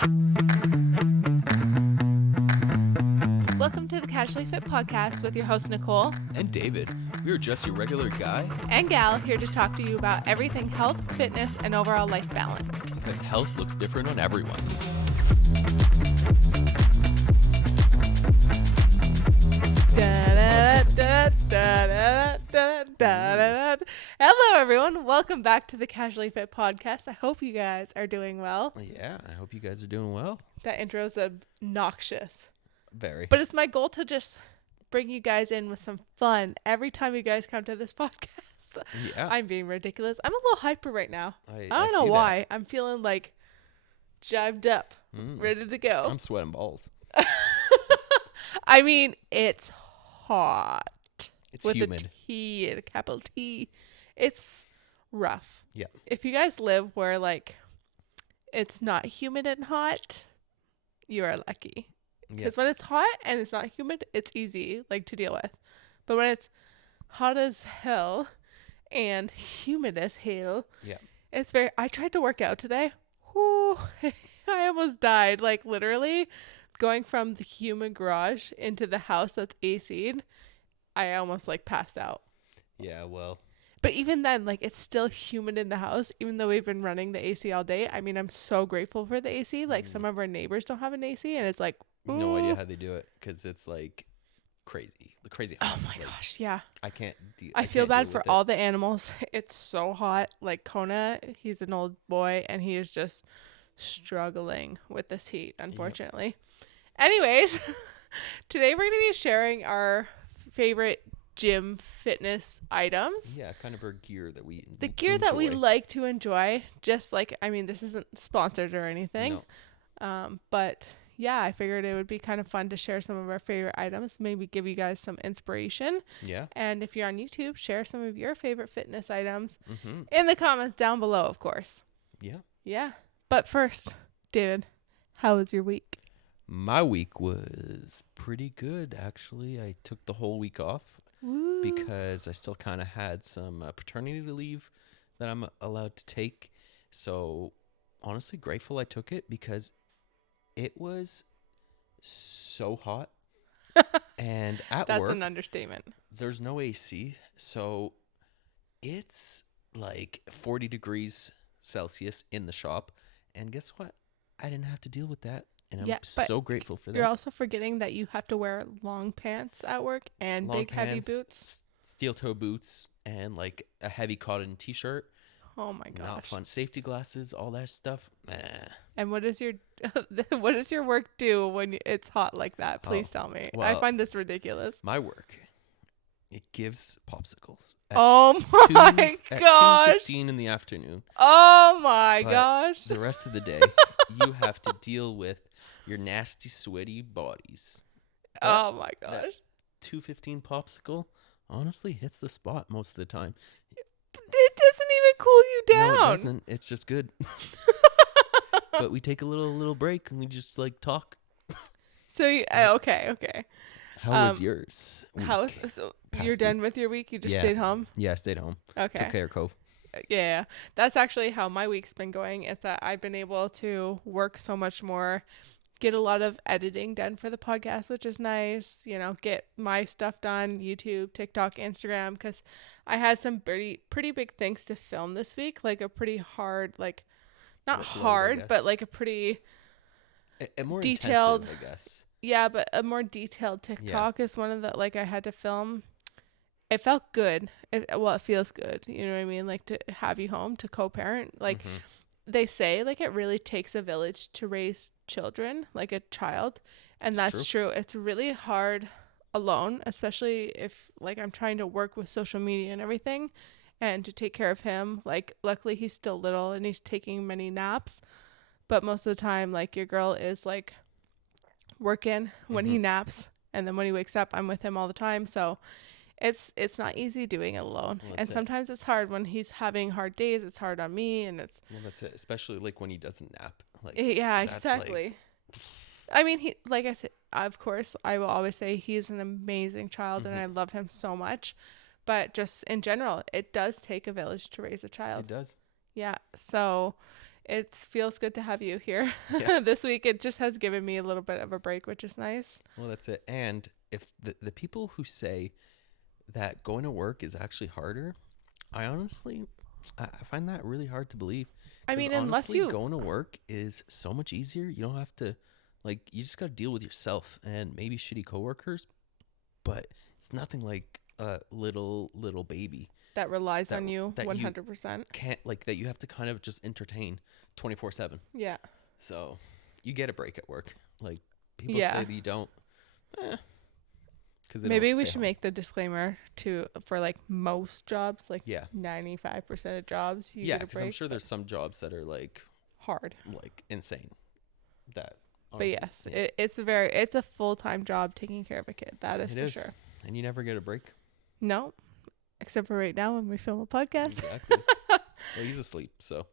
Welcome to the Casually Fit Podcast with your host, Nicole. And David. We are just your regular guy. And gal here to talk to you about everything health, fitness, and overall life balance. Because health looks different on everyone. Hello, everyone. Welcome back to the Casually Fit Podcast. I hope you guys are doing well. Yeah, I hope you guys are doing well. That intro is obnoxious. Very. But it's my goal to just bring you guys in with some fun every time you guys come to this podcast. Yeah. I'm being ridiculous. I'm a little hyper right now. I don't know see why. that. I'm feeling like jived up, ready to go. I'm sweating balls. I mean, it's hot. It's with humid. a T, a capital T. It's rough. Yeah. If you guys live where like it's not humid and hot, you are lucky. Because when it's hot and it's not humid, it's easy like to deal with. But when it's hot as hell and humid as hell, it's very. I tried to work out today. Whew, I almost died. Like literally, going from the humid garage into the house that's AC'd, I almost like passed out. Yeah, well. But even then, like it's still humid in the house, even though we've been running the AC all day. I mean, I'm so grateful for the AC. Like some of our neighbors don't have an AC, and it's like. No idea how they do it because it's like crazy. The crazy. Oh my gosh, yeah. I can't deal. I feel bad for all the animals. It's so hot. Like Kona, he's an old boy and he is just struggling with this heat, unfortunately. Yep. Anyways, today we're going to be sharing our favorite gym fitness items. Yeah, kind of our gear that we The gear that we like to enjoy. Just like, I mean, this isn't sponsored or anything. No. But yeah, I figured it would be kind of fun to share some of our favorite items, maybe give you guys some inspiration. Yeah. And if you're on YouTube, share some of your favorite fitness items in the comments down below, of course. Yeah. Yeah. But first, David, how was your week? My week was pretty good, actually. I took the whole week off because I still kind of had some paternity leave that I'm allowed to take. So honestly, grateful I took it because it was so hot. And at That's work, an understatement. There's no AC. So it's like 40 degrees Celsius in the shop. And guess what? I didn't have to deal with that. And I'm so grateful for that. You're also forgetting that you have to wear long pants at work and long big pants, heavy boots. Steel toe boots, and like a heavy cotton t-shirt. Oh my gosh. Not fun. Safety glasses, all that stuff. And what does your work do when it's hot like that? Please tell me. Well, I find this ridiculous. My work, it gives popsicles. Oh my gosh. At 2:15 in the afternoon. Oh my But gosh. The rest of the day, you have to deal with your nasty, sweaty bodies. Oh my gosh. 2:15 popsicle honestly hits the spot most of the time. It doesn't even cool you down. No, it doesn't. It's just good. But we take a little break and we just like talk. So okay. How was yours? So you're done with your week? You just stayed home? Yeah, I stayed home. Okay. Took care of Cove. Yeah, that's actually how my week's been going. Is that I've been able to work so much more, get a lot of editing done for the podcast, which is nice. You know, get my stuff done, YouTube, TikTok, Instagram, because I had some pretty big things to film this week. Like a pretty hard, like not hard, but like a pretty a more detailed, intensive, I guess. Yeah, but a more detailed TikTok is one of the like I had to film. It felt good. It feels good. You know what I mean? Like to have you home to co-parent. Like they say, like it really takes a village to raise children, like a child. And that's true. It's really hard alone, especially if like I'm trying to work with social media and everything and to take care of him. Like luckily he's still little and he's taking many naps. But most of the time, like your girl is like working when he naps. And then when he wakes up, I'm with him all the time. So it's not easy doing it alone. Well, and sometimes it's hard when he's having hard days. It's hard on me, and it's that's it. Especially like when he doesn't nap. Like yeah, exactly. I mean, he, like I said, of course, I will always say he's an amazing child, and I love him so much. But just in general, it does take a village to raise a child. It does. Yeah. So It feels good to have you here. Yeah. This week. It just has given me a little bit of a break, which is nice. Well, that's it. And if the people who say that going to work is actually harder, I honestly, I find that really hard to believe. I mean, honestly, going to work is so much easier. You don't have to, like, you just got to deal with yourself and maybe shitty coworkers, but it's nothing like a little baby that relies on you 100%. Can't, like, that you have to kind of just entertain 24/7. Yeah. So you get a break at work. Like, people say that you don't. Maybe we should make the disclaimer for like most jobs, like 95% of jobs, you get a break. Because I'm sure there's some jobs that are like hard, like insane. That, honestly, but yes, it's a full-time job taking care of a kid. That is for sure. And you never get a break. No, except for right now when we film a podcast. Exactly. Well, he's asleep, so.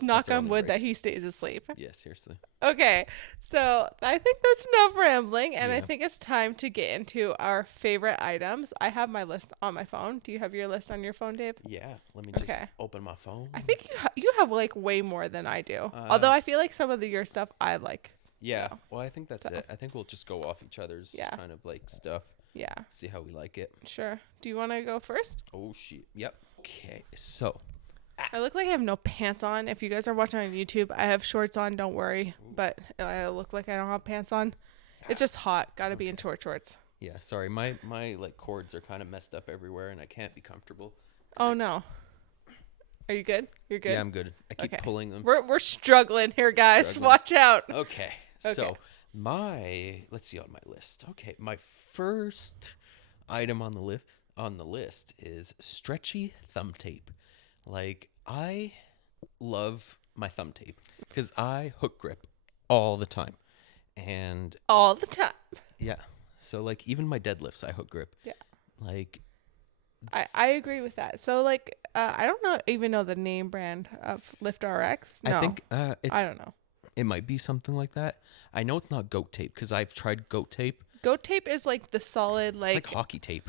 Knock on wood that he stays asleep. Yeah, seriously. Okay, so I think that's enough rambling, and I think it's time to get into our favorite items. I have my list on my phone. Do you have your list on your phone, Dave? Yeah, let me just open my phone. I think you have like way more than I do. Although I feel like some of your stuff I like. Yeah, well, I think that's it. I think we'll just go off each other's kind of like stuff. Yeah. See how we like it. Sure. Do you want to go first? Oh, shit. Yep. Okay, so. I look like I have no pants on. If you guys are watching on YouTube, I have shorts on. Don't worry. But I look like I don't have pants on. It's just hot. Got to be in shorts. Yeah, sorry. My like cords are kind of messed up everywhere, and I can't be comfortable. Oh, no. Are you good? You're good? Yeah, I'm good. I keep pulling them. We're struggling here, guys. Watch out. Okay. So let's see on my list. Okay, my first item on the list is stretchy thumb tape. Like, I love my thumb tape because I hook grip all the time. And all the time. Yeah. So, like, even my deadlifts, I hook grip. Yeah. Like, I agree with that. So, like, I don't even know the name brand of Lift RX. No. I think I don't know. It might be something like that. I know it's not goat tape because I've tried goat tape. Goat tape is like the solid, like. It's like hockey tape.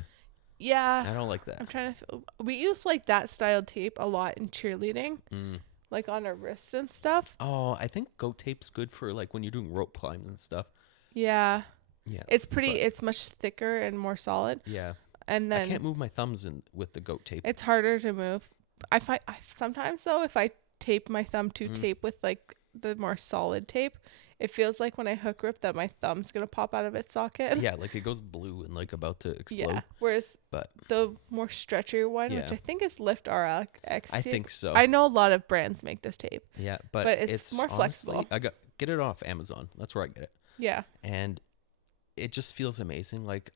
Yeah. I don't like that. I'm trying to. We use like that style tape a lot in cheerleading, like on our wrists and stuff. Oh, I think goat tape's good for like when you're doing rope climbs and stuff. Yeah. Yeah. It's it's much thicker and more solid. Yeah. And then I can't move my thumbs in with the goat tape. It's harder to move. I find sometimes though, if I tape my thumb to tape with like the more solid tape, it feels like when I hook grip that my thumb's gonna pop out of its socket. Yeah, like it goes blue and like about to explode. Yeah. Whereas the more stretchier one, which I think is Lift RX tape. I think so. I know a lot of brands make this tape. Yeah, but it's more flexible. I get it off Amazon. That's where I get it. Yeah. And it just feels amazing. Like,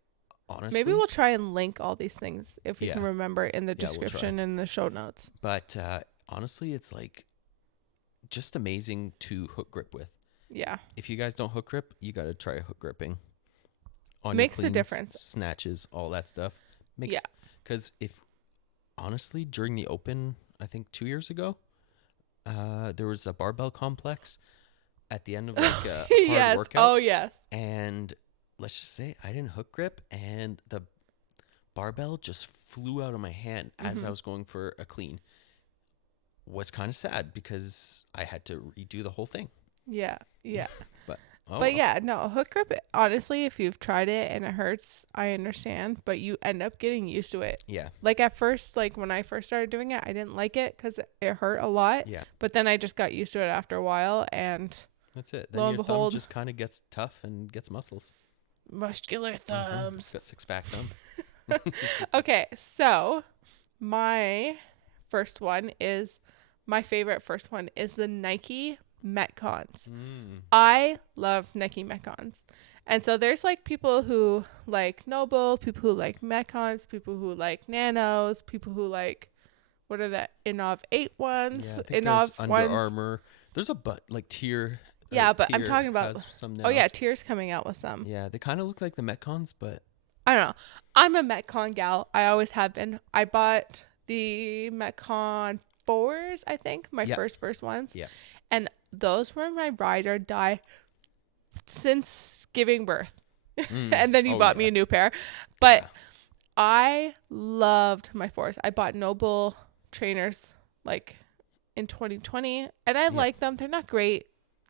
honestly. Maybe we'll try and link all these things if we can remember in the description and the show notes. But honestly, it's like just amazing to hook grip with. Yeah. If you guys don't hook grip, you got to try hook gripping. Makes a difference. Snatches, all that stuff. Because honestly, during the Open, I think 2 years ago, there was a barbell complex at the end of like a hard workout. Oh, yes. And let's just say I didn't hook grip and the barbell just flew out of my hand as I was going for a clean. Was kind of sad because I had to redo the whole thing. Yeah. Yeah. But yeah, no, hook grip, honestly, if you've tried it and it hurts, I understand, but you end up getting used to it. Yeah. Like at first, like when I first started doing it, I didn't like it because it hurt a lot. Yeah. But then I just got used to it after a while, and that's it. Then your thumb just kind of gets tough and gets muscles. Muscular thumbs. Got 6-pack thumb. Okay, so my favorite first one is the Nike Metcons. I love Nike Metcons. And so there's like people who like Noble, people who like Metcons, people who like Nanos, people who like, what are the Innov 8 ones? Yeah, Innov Under Armour. There's a like Tier. Yeah, but I'm talking about Tier's coming out with some. Yeah, they kind of look like the Metcons, but I don't know. I'm a Metcon gal. I always have been. I bought the Metcon 4s, I think, my first ones. Yeah. And those were my ride or die since giving birth. And then you bought me a new pair. But I loved my 4s. I bought Noble trainers like in 2020, and I like them. They're not great.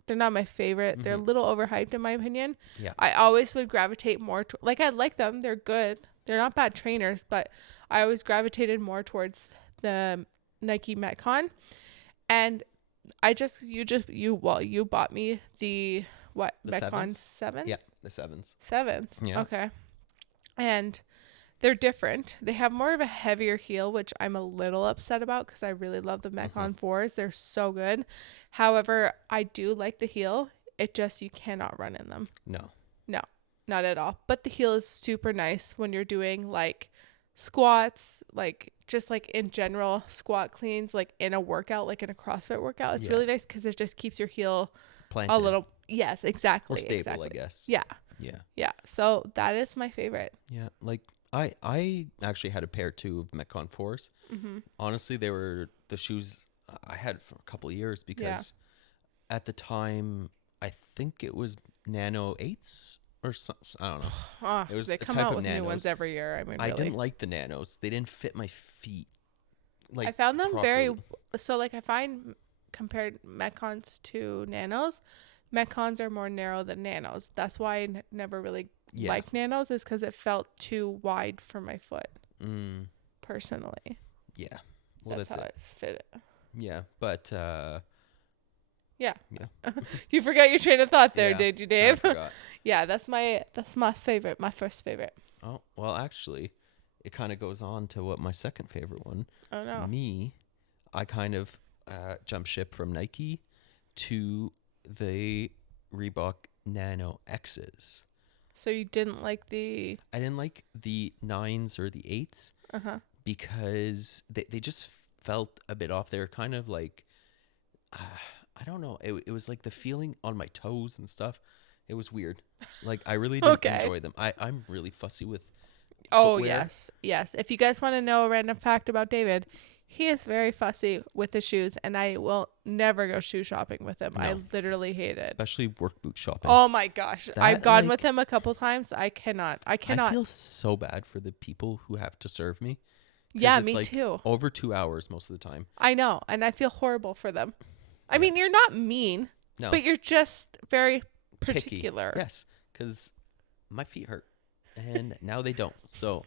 They're not my favorite. They're a little overhyped in my opinion. Yeah. I always would gravitate more to, like, I like them. They're good. They're not bad trainers, but I always gravitated more towards the Nike Metcon. And you bought me the Metcon sevens? Yeah, the sevens. Yeah. Okay. And they're different. They have more of a heavier heel, which I'm a little upset about because I really love the Metcon 4s. They're so good. However, I do like the heel. It just, you cannot run in them. No, not at all. But the heel is super nice when you're doing like squats, like just like in general squat cleans, like in a workout, like in a CrossFit workout. It's really nice because it just keeps your heel planted. a little. Yes, exactly. Or stable, I guess. Yeah. Yeah. Yeah. So that is my favorite. Yeah. Like I actually had a pair too of Metcon 4s. Honestly, they were the shoes I had for a couple of years because at the time, I think it was Nano 8s or something. I don't know. It was they come out with new ones every year. I mean, I didn't like the Nanos. They didn't fit my feet. Like, I found them properly. I find compared Metcons to Nanos, Metcons are more narrow than Nanos. That's why I never really liked Nanos, is because it felt too wide for my foot. Personally. Yeah. Well, that's how I fit it. Yeah, but yeah. You forgot your train of thought there, did you, Dave? I forgot. Yeah, that's my favorite, my first favorite. Oh, well, actually, it kind of goes on to what my second favorite one. Oh, no. I kind of jumped ship from Nike to the Reebok Nano X's. So you didn't like I didn't like the 9s or the 8s because they just felt a bit off. They were kind of like, I don't know. It was like the feeling on my toes and stuff. It was weird. Like, I really didn't enjoy them. I'm really fussy with footwear. Yes. If you guys want to know a random fact about David, he is very fussy with the shoes, and I will never go shoe shopping with him. No. I literally hate it. Especially work boot shopping. Oh my gosh. I've gone with him a couple times. I cannot. I feel so bad for the people who have to serve me. Yeah, me too. Over 2 hours most of the time. I know, and I feel horrible for them. I mean, you're not mean, but you're just very particular. Picky. Yes, because my feet hurt, and now they don't. So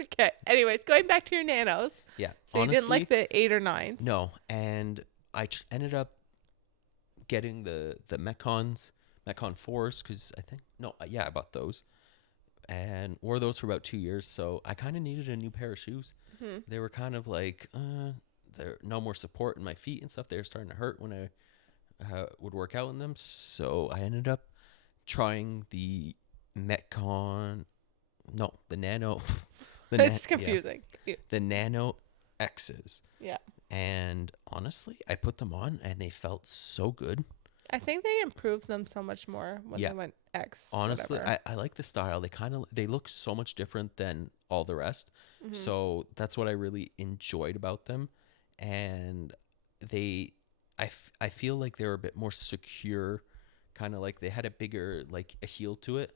okay. Anyways, going back to your Nanos. Yeah. So honestly, you didn't like the 8 or 9s. No, and I ended up getting the Metcon 4s because I bought those and wore those for about 2 years. So I kind of needed a new pair of shoes. They were kind of like there no more support in my feet and stuff. They were starting to hurt when I would work out in them. So I ended up trying the Metcon. No, the Nano. It's confusing. Yeah. The Nano X's. Yeah. And honestly, I put them on and they felt so good. I think they improved them so much more when they went X. Honestly, I like the style. They look so much different than all the rest. So that's what I really enjoyed about them. And I feel like they were a bit more secure, kind of like they had a bigger, like a heel to it.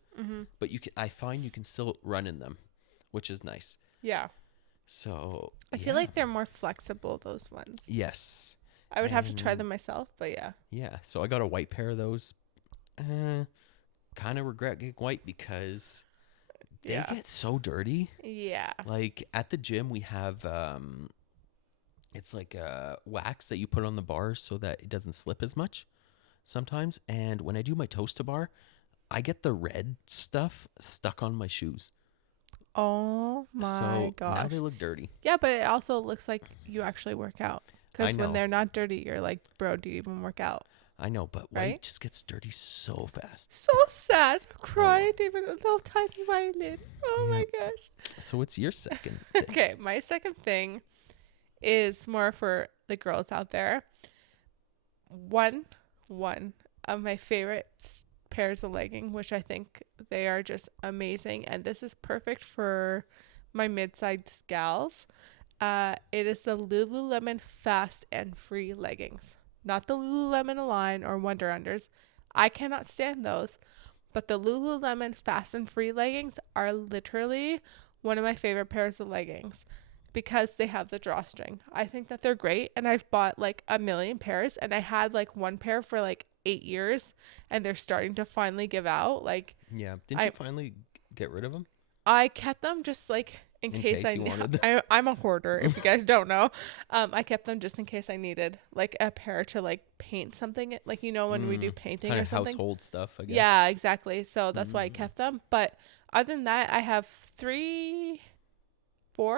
But I find you can still run in them, which is nice. Yeah. So I feel like they're more flexible, those ones. Yes. I would have to try them myself, but yeah. Yeah. So I got a white pair of those. Kind of regret getting white because they get so dirty. Yeah. Like at the gym we have it's like wax that you put on the bars so that it doesn't slip as much sometimes. And when I do my toast bar, I get the red stuff stuck on my shoes. Oh my gosh. Now they look dirty. Yeah, but it also looks like you actually work out. Because when they're not dirty, you're like, bro, do you even work out? I know, but white just gets dirty so fast. So sad. Cry, David, a little tiny violin. Oh my gosh. So what's your second thing? Okay, my second thing is more for the girls out there. One of my favorite pairs of leggings, which I think they are just amazing, and this is perfect for my mid-sized gals. It is the Lululemon Fast and Free leggings, not the Lululemon Align or Wonder Unders. I cannot stand those, but the Lululemon Fast and Free leggings are literally one of my favorite pairs of leggings. because they have the drawstring. I think that they're great, and I've bought like a million pairs, and I had like one pair for like 8 years, and they're starting to finally give out. Like, Yeah. Didn't you finally get rid of them? I kept them just like in In case case you wanted them. I'm a hoarder, if you guys don't know. I kept them just in case I needed like a pair to like paint something, like, you know, when we do painting Kind or of something. household stuff, I guess. Yeah, exactly. So that's why I kept them. But other than that, I have 4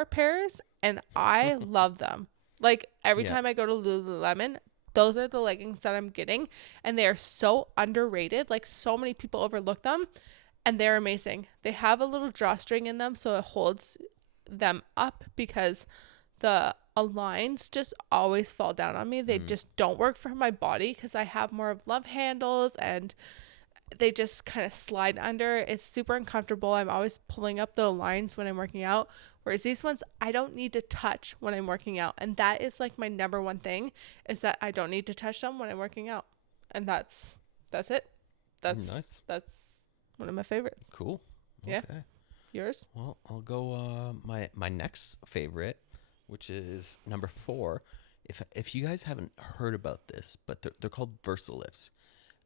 pairs, and I love them. Like, every time I go to Lululemon, those are the leggings that I'm getting, and they are so underrated. Like, so many people overlook them, and they're amazing. They have a little drawstring in them, so it holds them up, because the lines just always fall down on me. They just don't work for my body, because I have more of love handles, and they just kind of slide under. It's super uncomfortable. I'm always pulling up the lines when I'm working out. Whereas these ones, I don't need to touch when I'm working out. And that is like my number one thing, is that I don't need to touch them when I'm working out. And that's it. Nice. That's one of my favorites. Cool. Yeah. Okay. Yours? Well, I'll go my next favorite, which is number 4. If you guys haven't heard about this, but they're called Versalifts.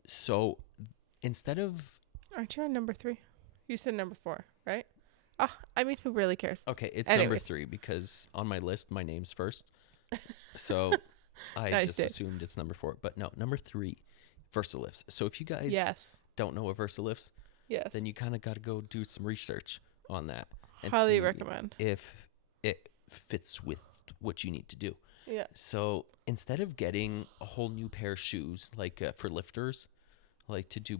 So instead of... Aren't you on number 3? You said number 4, right? I mean, who really cares? Okay, it's number 3 because on my list, my name's first. So I Nice, just assumed it's number 4. But no, number 3, Versalifts. So if you guys don't know what Versalifts, then you kind of got to go do some research on that. And highly recommend. If it fits with what you need to do. Yeah. So instead of getting a whole new pair of shoes, like for lifters, like to do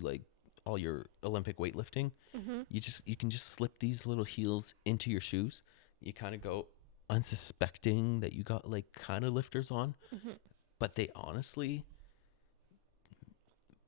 like all your Olympic weightlifting, you can just slip these little heels into your shoes. You kind of go unsuspecting that you got like kind of lifters on, but they honestly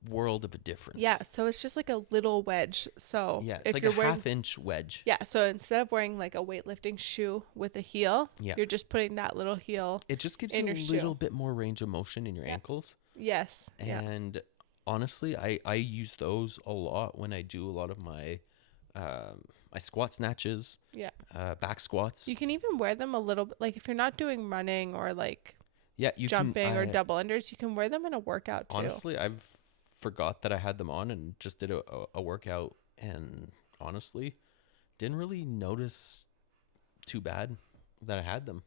world of a difference. Yeah, so it's just like a little wedge. So yeah, it's if like you're a wearing, half-inch wedge. Yeah, so instead of wearing like a weightlifting shoe with a heel, you're just putting that little heel. It just gives you a little bit more range of motion in your ankles. Yes. And honestly, I use those a lot when I do a lot of my my squat snatches, back squats. You can even wear them a little bit, like if you're not doing running or like you jumping or double unders, you can wear them in a workout too. Honestly, I've forgot that I had them on and just did a workout, and honestly didn't really notice too bad that I had them.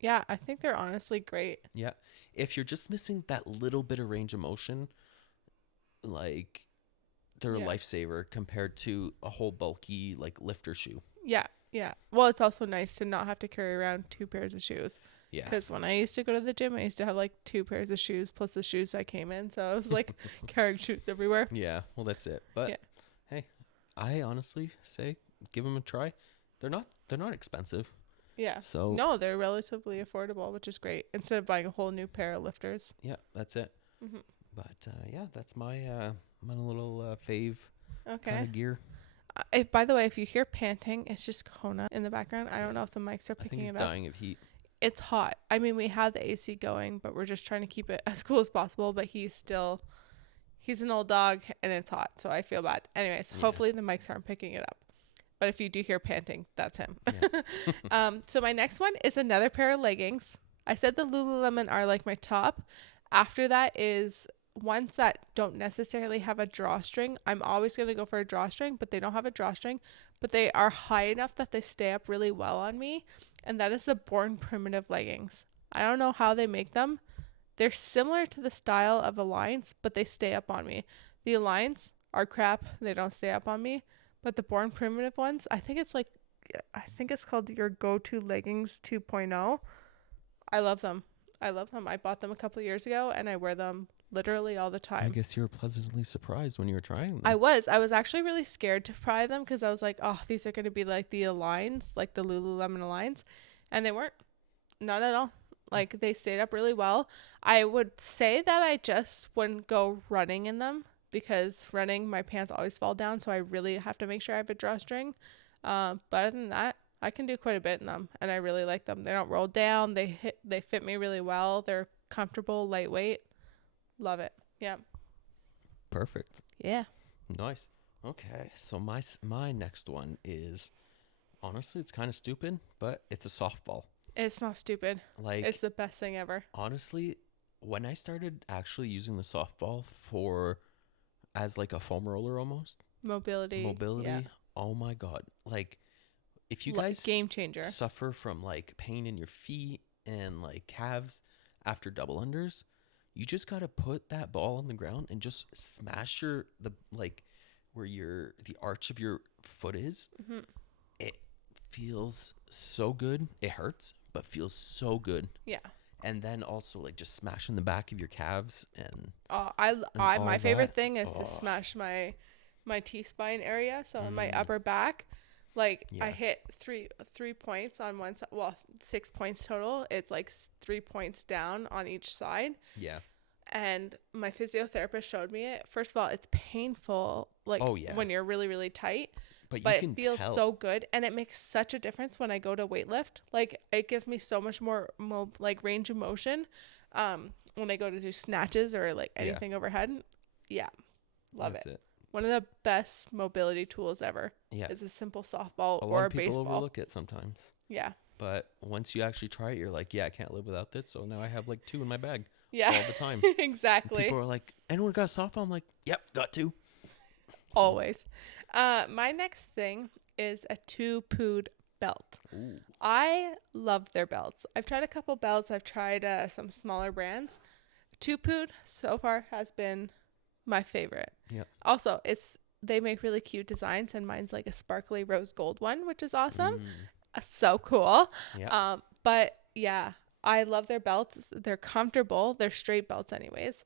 Yeah, I think they're honestly great. Yeah, if you're just missing that little bit of range of motion, like they're a lifesaver compared to a whole bulky like lifter shoe. Yeah. Well, it's also nice to not have to carry around 2 pairs of shoes. Yeah. Because when I used to go to the gym, I used to have like 2 pairs of shoes plus the shoes I came in. So I was like carrying shoes everywhere. Yeah. Well, that's it. But hey, I honestly say give them a try. They're not expensive. Yeah. So no, they're relatively affordable, which is great. Instead of buying a whole new pair of lifters. Yeah, that's it. But yeah, that's my my little fave kind of gear. If by the way, if you hear panting, it's just Kona in the background. I don't know if the mics are picking it up. I think he's dying of heat. It's hot. I mean, we have the AC going, but we're just trying to keep it as cool as possible. But he's an old dog, and it's hot, so I feel bad. Anyways, hopefully the mics aren't picking it up. But if you do hear panting, that's him. Yeah. So my next one is another pair of leggings. I said the Lululemon are like my top. After that is ones that don't necessarily have a drawstring. I'm always going to go for a drawstring, but they don't have a drawstring, but they are high enough that they stay up really well on me. And that is the Born Primitive leggings. I don't know how they make them. They're similar to the style of Alliance, but they stay up on me. The Alliance are crap. They don't stay up on me. But the Born Primitive ones, I think it's called your go-to leggings 2.0. I love them. I bought them a couple of years ago, and I wear them literally all the time. I guess you were pleasantly surprised when you were trying them. I was actually really scared to try them because I was like, oh, these are going to be like the Aligns, like the Lululemon Aligns. And they weren't. Not at all. Like, they stayed up really well. I would say that I just wouldn't go running in them because running, my pants always fall down. So I really have to make sure I have a drawstring. But other than that, I can do quite a bit in them, and I really like them. They don't roll down. They fit me really well. They're comfortable, lightweight. Love it. Yeah. Perfect. Yeah. Nice. Okay. So my next one is honestly, it's kind of stupid, but it's a softball. It's not stupid. Like, It's the best thing ever. honestly, when I started actually using the softball for as like a foam roller almost, Mobility. Yeah. mobility, oh my God. Like, if you guys Game changer. suffer from like pain in your feet and like calves after double unders, you just got to put that ball on the ground and just smash the like where the arch of your foot is. Mm-hmm. It feels so good. It hurts, but feels so good. Yeah. And then also like just smashing the back of your calves and My favorite that. thing is to Oh. smash my T-spine area, so on my upper back. Like I Yeah. hit three points on one side. Well, 6 points total. It's like 3 points down on each side. Yeah. And my physiotherapist showed me it. First of all, it's painful, like Oh, yeah. when you're really, really tight. But But you can it feels tell. so good, and it makes such a difference when I go to weightlift. Like it gives me so much more like range of motion. When I go to do snatches or like Yeah. anything overhead. Yeah, love That's it. it. One of the best mobility tools ever. Yeah. Is a simple softball A lot or a of people baseball. overlook it sometimes. Yeah. But once you actually try it, you're like, yeah, I can't live without this. So now I have like 2 in my bag Yeah. all the time. Exactly. People are like, anyone got a softball? I'm like, yep, got 2. Always. My next thing is a two-pood belt. Ooh. I love their belts. I've tried a couple belts. I've tried some smaller brands. Two-pood so far has been my favorite. Yep. Also, they make really cute designs, and mine's like a sparkly rose gold one, which is awesome. So cool. Yeah. But yeah, I love their belts. They're comfortable. They're straight belts anyways.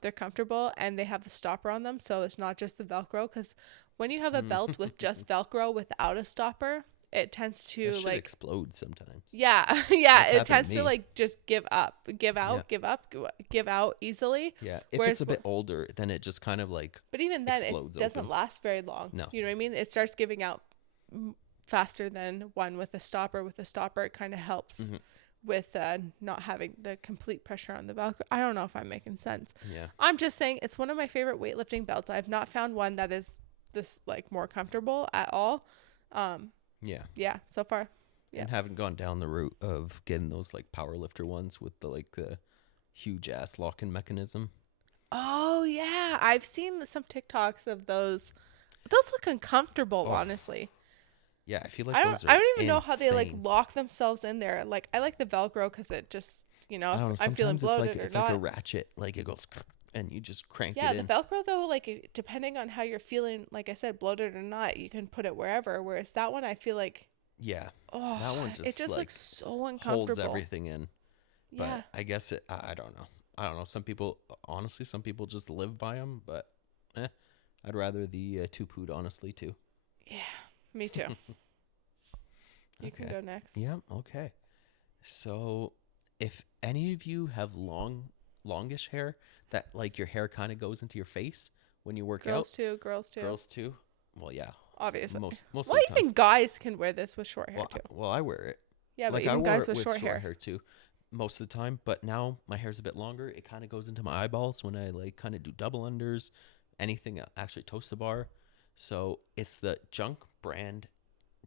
They're comfortable, and they have the stopper on them, so it's not just the Velcro, because when you have a belt with just Velcro without a stopper, it tends to That shit like explode sometimes. yeah That's it happened tends to to me. like just give out easily. Yeah. If Whereas it's a bit older, then it just kind of like but even then explodes it doesn't open. last very long. No. You know what I mean? It starts giving out faster than one with a stopper. With a stopper, it kind of helps with not having the complete pressure on the Velcro. I don't know if I'm making sense. Yeah. I'm just saying it's one of my favorite weightlifting belts. I've not found one that is this like more comfortable at all. Yeah. Yeah, so far. Yeah. And haven't gone down the route of getting those like power lifter ones with the huge ass locking mechanism. Oh yeah, I've seen some TikToks of those. Those look uncomfortable, Oh. honestly. Yeah, I feel like I those are don't even know how they like insane. lock themselves in there. Like I like the Velcro because it just I don't know, if I'm feeling sometimes bloated it's or like not. a ratchet, like it goes and you just crank Yeah, it the in. Velcro though, like depending on how you're feeling, like I said, bloated or not, you can put it wherever. Whereas that one, I feel like Yeah, oh, that one it just like looks so uncomfortable. holds everything in. But Yeah, I guess I don't know. I don't know. Some people, honestly, some people just live by them. But I'd rather the 2-pood, honestly, too. yeah, me too. You Okay. can go next. Yeah. Okay. So, if any of you have longish hair that like your hair kind of goes into your face when you work Girls out, too, girls too. girls too. Well, yeah. Obviously. Most Well, of the time. even guys can wear this with short hair too. Well, I wear it. Yeah, Like but I even wore guys it with with short hair. too, most of the time. But now my hair's a bit longer. It kind of goes into my eyeballs when I like kind of do double unders, anything actually toast the bar. So it's the junk brand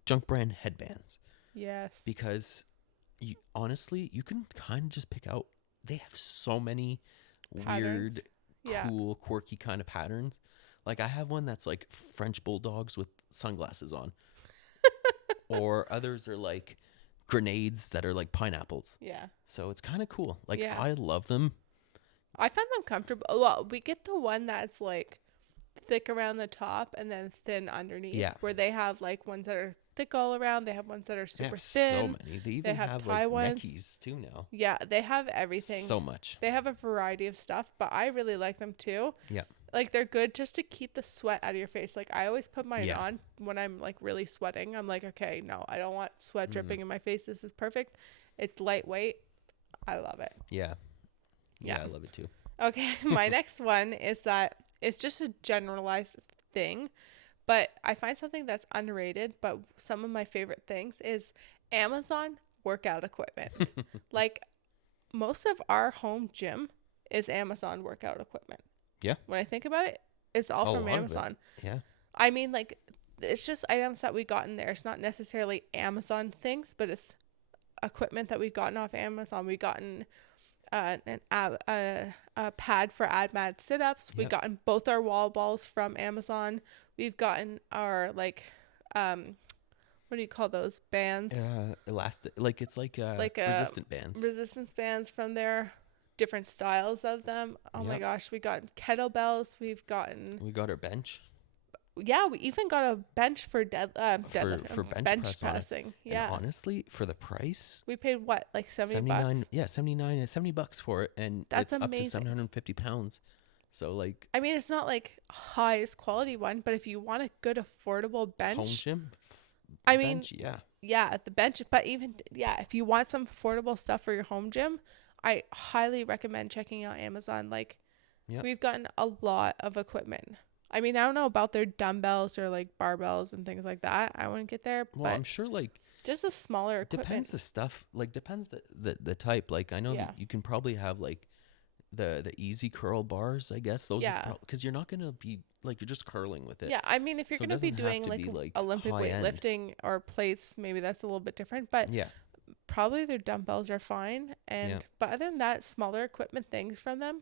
headbands Yes. because you honestly you can kind of just pick out. They have so many Patterns. weird, Yeah. cool, quirky kind of patterns. Like I have one that's like French bulldogs with sunglasses on. Or others are like grenades that are like pineapples. Yeah. So it's kind of cool. Like Yeah. I love them. I find them comfortable. Well, we get the one that's like thick around the top and then thin underneath. Yeah. Where they have like ones that are thick all around. They have ones that are They super have thin. so many. They even have have tie like ones. neckies too now. Yeah, they have everything. So much. They have a variety of stuff, but I really like them too. Yeah. Like they're good just to keep the sweat out of your face. Like I always put mine Yeah. on when I'm like really sweating. I'm like, okay, no, I don't want sweat dripping in my face. This is perfect. It's lightweight. I love it. Yeah. Yeah, Yeah. I love it too. Okay, my next one is that it's just a generalized thing, but I find something that's underrated, but some of my favorite things is Amazon workout equipment. Like most of our home gym is Amazon workout equipment. Yeah. When I think about it, it's all A from lot of it. Amazon. Yeah. I mean, like it's just items that we got in there. It's not necessarily Amazon things, but it's equipment that we've gotten off Amazon. We gotten a pad for AdMad sit-ups. We've gotten both our wall balls from Amazon. We've gotten our what do you call those bands? Elastic, like it's like resistant bands. Resistance bands from there, different styles of them. Oh my gosh, we got kettlebells. We got our bench. Yeah, we even got a bench for for bench pressing. Yeah, and honestly, for the price, we paid what, like $70? Yeah, $70 for it, and that's it's amazing. Up to 750 pounds. So like, I mean, it's not like highest quality one, but if you want a good affordable bench, home gym, bench, at the bench. But even if you want some affordable stuff for your home gym, I highly recommend checking out Amazon. Like, we've gotten a lot of equipment. I mean, I don't know about their dumbbells or like barbells and things like that. I wouldn't get there. Well, but I'm sure like just a smaller equipment. Depends the stuff. Like depends the type. Like I know that you can probably have like the easy curl bars. I guess those are because you're not gonna be like you're just curling with it. Yeah, I mean if you're gonna be doing like Olympic weightlifting or plates, maybe that's a little bit different. But probably their dumbbells are fine. And but other than that, smaller equipment things from them.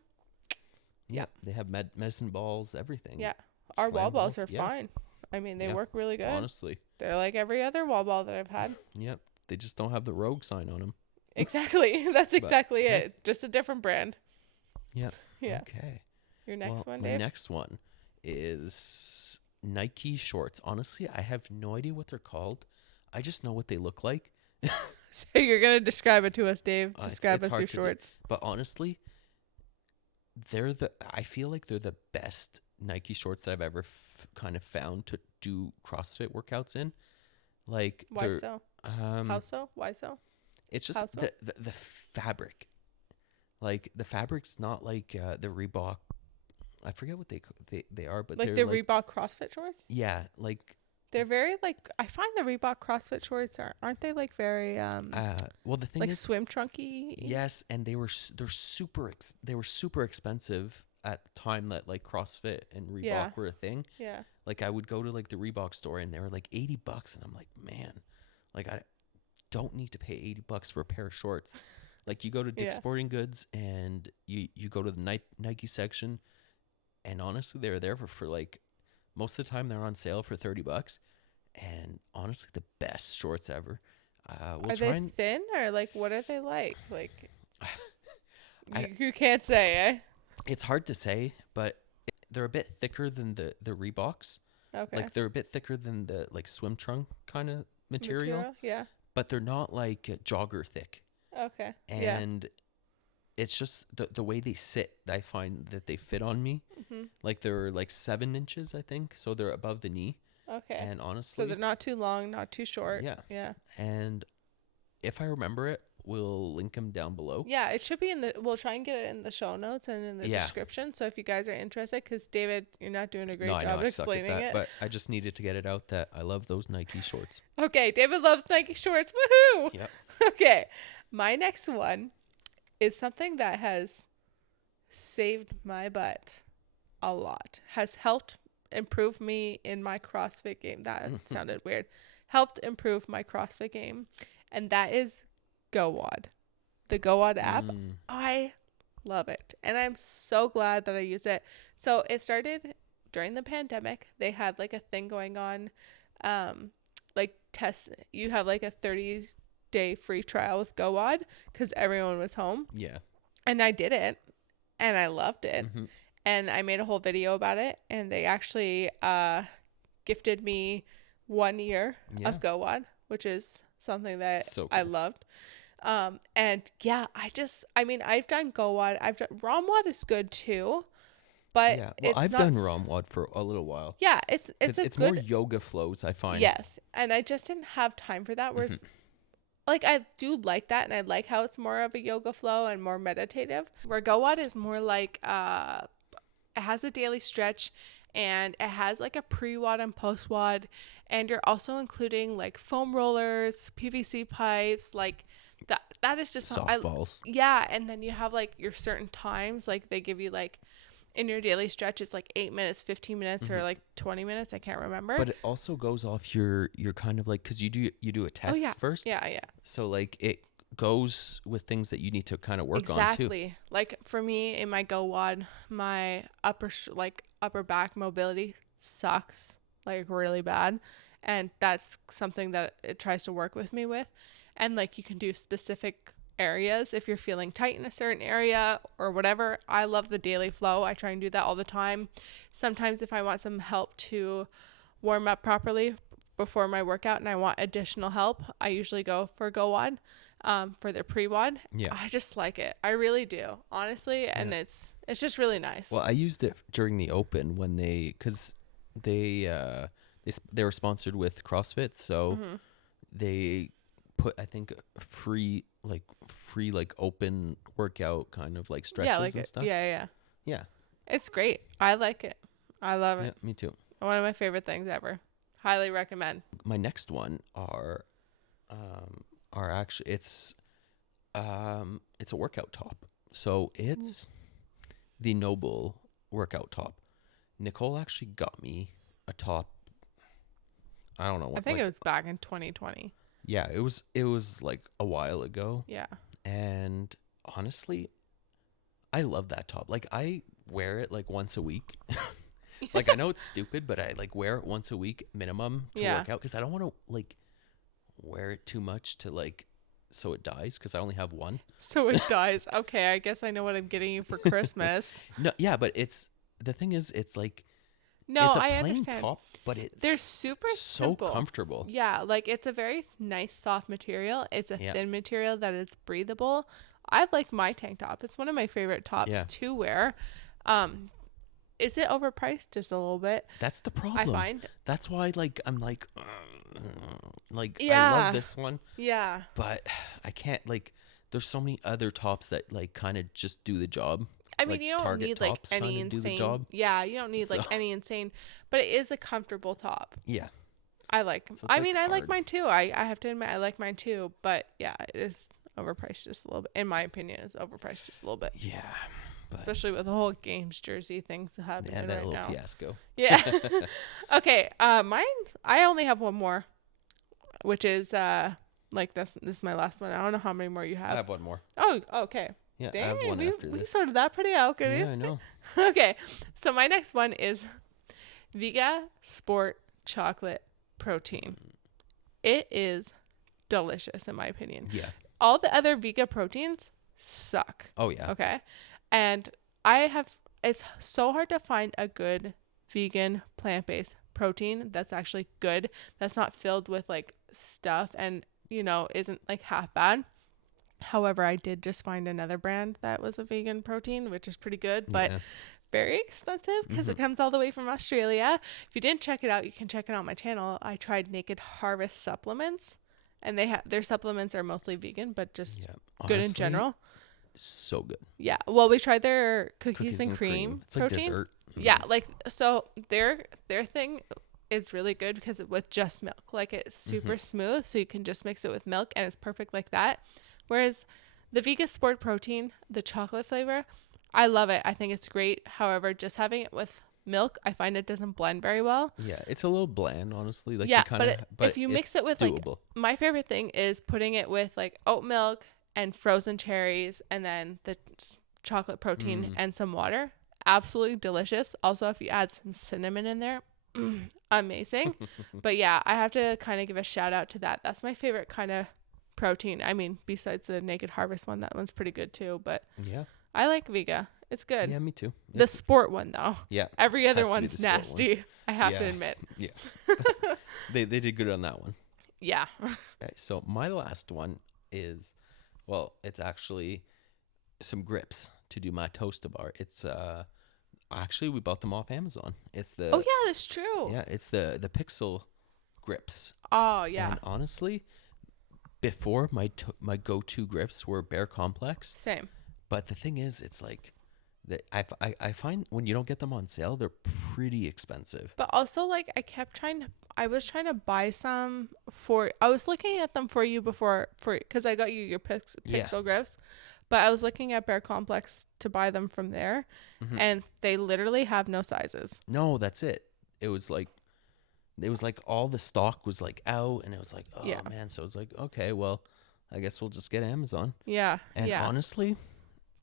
Yeah, they have medicine balls, everything. Yeah, our wall balls are fine. I mean, they work really good. Honestly, they're like every other wall ball that I've had. Yep, they just don't have the Rogue sign on them. Exactly, that's exactly it. Just a different brand. Yep. Yeah. Okay. Your next one, Dave? My next one is Nike shorts. Honestly, I have no idea what they're called. I just know what they look like. So you're gonna describe it to us, Dave. Describe us your shorts. But honestly, I feel like they're the best Nike shorts that I've ever kind of found to do CrossFit workouts in. Like, why so? How so? Why so? It's just the fabric. Like the fabric's not like the Reebok. I forget what they are, but like they're the Reebok CrossFit shorts. Yeah, like they're very like I find the Reebok CrossFit shorts aren't they like very well the thing like is swim trunky. Yes, and they were super expensive at the time that like CrossFit and Reebok were a thing. Yeah. Like I would go to like the Reebok store and they were like $80 and I'm like, man, like I don't need to pay $80 for a pair of shorts. Like you go to Dick's Sporting Goods and you go to the Nike section, and honestly they're there for like most of the time they're on sale for $30, and honestly the best shorts ever. Are they thin or like what are they like? Like you can't say, eh? It's hard to say, but they're a bit thicker than the Reeboks. Okay. Like they're a bit thicker than the like swim trunk kind of material. Yeah. But they're not like jogger thick. Okay. And it's just the way they sit. I find that they fit on me. Mm-hmm. Like they're like 7 inches, I think. So they're above the knee. Okay. And honestly, so they're not too long, not too short. Yeah. Yeah. And if I remember it, we'll link them down below. Yeah, it should be we'll try and get it in the show notes and in the description. So if you guys are interested, because David, you're not doing a great job of explaining it. But I just needed to get it out that I love those Nike shorts. Okay, David loves Nike shorts. Woohoo! Yep. Okay, my next one is something that has saved my butt a lot. Has helped improve me in my CrossFit game. That sounded weird. Helped improve my CrossFit game. And that is GoWOD. The GoWOD app. I love it. And I'm so glad that I use it. So it started during the pandemic. They had like a thing going on. Like test. You have like a 30-day free trial with GoWOD because everyone was home. Yeah. And I did it. And I loved it. Mm-hmm. And I made a whole video about it. And they actually gifted me 1 year of GoWOD, which is something that so cool. I loved. And yeah, I've done GoWOD. I've done ROMWOD is good too, but I've done ROMWOD for a little while. Yeah, it's good, more yoga flows, I find. Yes, and I just didn't have time for that. Whereas, like I do like that, and I like how it's more of a yoga flow and more meditative. Where GoWOD is more like it has a daily stretch. And it has like a pre-WOD and post-WOD, and you're also including like foam rollers, PVC pipes, like that is just softballs. Yeah, and then you have like your certain times, like they give you like in your daily stretch is like 8 minutes, 15 minutes, or like 20 minutes. I can't remember. But it also goes off your kind of like, because you do a test first. Yeah. So like it goes with things that you need to kind of work on too. Exactly. Like for me in my Go WOD, my upper back mobility sucks like really bad, and that's something that it tries to work with me with. And like you can do specific areas if you're feeling tight in a certain area or whatever. I love the daily flow. I try and do that all the time. Sometimes if I want some help to warm up properly before my workout and I want additional help, I usually go for Go WOD. For their pre-WOD. Yeah. I just like it. I really do, honestly, and it's just really nice. Well, I used it during the Open when because they were sponsored with CrossFit, so they put, I think, free open workout kind of like stretches and stuff. Yeah. Yeah. It's great. I like it. I love it. Yeah, me too. One of my favorite things ever. Highly recommend. My next one are actually it's a workout top. So it's the Noble workout top. Nicole actually got me a top. I don't know what. I think it was back in 2020. Yeah, it was like a while ago. Yeah. And honestly, I love that top. Like I wear it like once a week. Like I know it's stupid, but I like wear it once a week minimum to work out, because I don't want to like wear it too much to like so it dies, because I only have one. So it dies. Okay, I guess I know what I'm getting you for Christmas. No, yeah, but the thing is, it's like it's a I plain understand. top, but they're super simple. Comfortable. Yeah, like it's a very nice soft material. It's a thin material that it's breathable. I like my tank top. It's one of my favorite tops to wear. Is it overpriced just a little bit? That's the problem. I find. That's why I'm like I love this one. Yeah. But I can't, like, there's so many other tops that like kind of just do the job. I mean, you don't need like any insane. Yeah, you don't need like any insane, but it is a comfortable top. Yeah. I like. So I mean, hard. I like mine too. I have to admit, I like mine too. But yeah, it is overpriced just a little bit. In my opinion, it's overpriced just a little bit. Yeah. But especially with the whole games jersey things happening right now. that little fiasco. Yeah. Okay. Mine. I only have one more, which is like this is my last one. I don't know how many more you have. I have one more. Oh. Okay. Yeah. Dang, I have one after this. We sorted that pretty out, good. Yeah, I know. Okay. So my next one is Vega Sport Chocolate Protein. It is delicious in my opinion. Yeah. All the other Vega proteins suck. Oh yeah. Okay. And it's so hard to find a good vegan plant-based protein that's actually good, that's not filled with like stuff and, isn't like half bad. However, I did just find another brand that was a vegan protein, which is pretty good, but very expensive because it comes all the way from Australia. If you didn't check it out, you can check it out on my channel. I tried Naked Harvest supplements, and their supplements are mostly vegan, but just good in general. So good. Yeah. Well, we tried their cookies and cream it's protein. Like dessert. Yeah, like so their thing is really good because it with just milk. Like it's super smooth, so you can just mix it with milk and it's perfect like that. Whereas the Vega Sport Protein, the chocolate flavor, I love it. I think it's great. However, just having it with milk, I find it doesn't blend very well. Yeah, it's a little bland, honestly. Like yeah, but if you mix it with doable. Like my favorite thing is putting it with like oat milk and frozen cherries and then the chocolate protein and some water. Absolutely delicious. Also, if you add some cinnamon in there, amazing. But yeah, I have to kind of give a shout out to that. That's my favorite kind of protein. I mean, besides the Naked Harvest one, that one's pretty good too. But yeah, I like Vega. It's good. Yeah, me too. The sport one though. Yeah. Every other one's nasty. One. I have to admit. Yeah. They did good on that one. Yeah. Okay, so my last one is, well, it's actually some grips to do my toaster bar. It's actually we bought them off Amazon. It's the Oh yeah, that's true. Yeah, it's the Pixel grips. Oh yeah. And honestly, before my go-to grips were Bear Complex. Same. But the thing is, it's like that I find when you don't get them on sale, they're pretty expensive. But also, like, I was trying to buy some I was looking at them for you before, because I got you your Pixel grips. But I was looking at Bear Complex to buy them from there, Mm-hmm. and they literally have no sizes. No, that's it. It was like all the stock was like out, and it was like, oh Yeah. man. So it's like, okay, well, I guess we'll just get Amazon. Yeah. And yeah. honestly,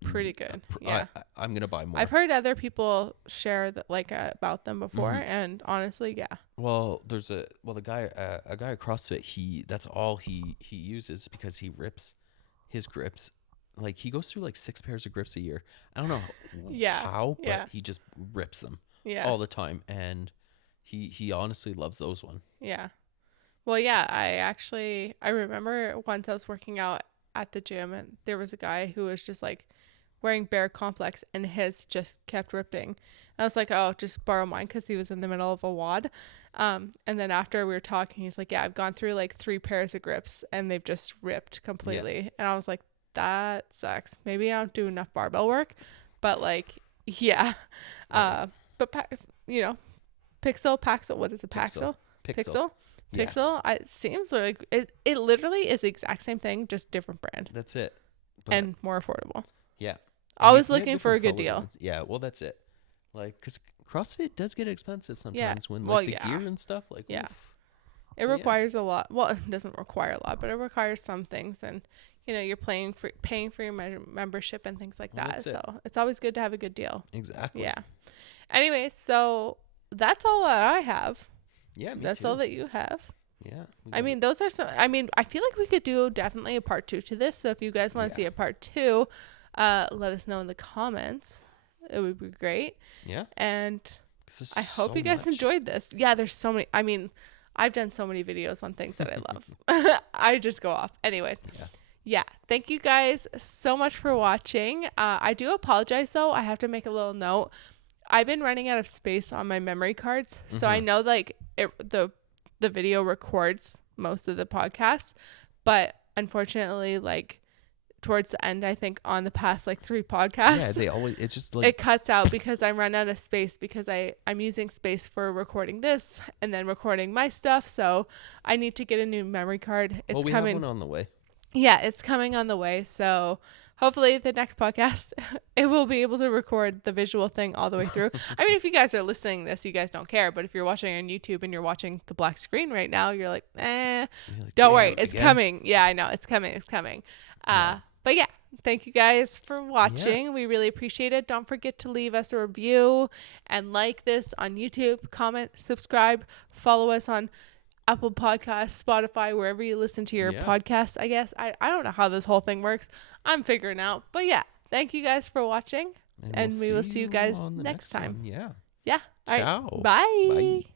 Pretty good. Yeah. I'm gonna buy more. I've heard other people share that like about them before, and honestly, yeah. Well, the guy at CrossFit, that's all he uses, because he rips his grips. Like, he goes through like 6 pairs of grips a year. I don't know how, but he just rips them all the time, and he honestly loves those one. Yeah. Well, yeah, I remember once I was working out at the gym, and there was a guy who was just like wearing Bear Complex, and his just kept ripping. And I was like, oh, just borrow mine, because he was in the middle of a WOD. And then after we were talking, he's like, yeah, I've gone through like 3 pairs of grips, and they've just ripped completely. Yeah. And I was like, that sucks. Maybe I don't do enough barbell work, but like, yeah. But Paxil, what is it? Pixel. Pixel. It seems like it literally is the exact same thing, just different brand. That's it. And more affordable. Yeah. Always looking for a good deal. Yeah, well, that's it. Like, because CrossFit does get expensive sometimes when like the gear and stuff. Like, yeah, it requires a lot. Well, it doesn't require a lot, but it requires some things, and you're paying for your membership and things like that. So it's always good to have a good deal. Exactly. Yeah. Anyway, so that's all that I have. Yeah, that's all that you have. Yeah. I mean, those are some. I mean, I feel like we could do definitely a part 2 to this. So if you guys want to see a part 2, let us know in the comments. It would be great. Yeah. And I hope you guys enjoyed this. Yeah, there's so many. I mean, I've done so many videos on things that I love. I just go off. Anyways. Yeah. Thank you guys so much for watching. I do apologize, though. I have to make a little note. I've been running out of space on my memory cards. So I know like the video records most of the podcasts, but unfortunately, like towards the end, I think on the past like 3 podcasts, it's just like, it cuts out because I run out of space, because I'm using space for recording this and then recording my stuff. So I need to get a new memory card. It's coming. Have one on the way. Yeah, it's coming on the way. So hopefully the next podcast, it will be able to record the visual thing all the way through. I mean, if you guys are listening to this, you guys don't care. But if you're watching on YouTube and you're watching the black screen right now, you're like, don't worry. It's coming. Yeah, I know. It's coming. It's coming. But yeah, thank you guys for watching. Yeah. We really appreciate it. Don't forget to leave us a review and like this on YouTube, comment, subscribe, follow us on Apple Podcasts, Spotify, wherever you listen to your podcasts, I guess. I don't know how this whole thing works. I'm figuring out. But yeah, thank you guys for watching. And we will see you guys next time. Yeah. Yeah. Ciao. All right. Bye.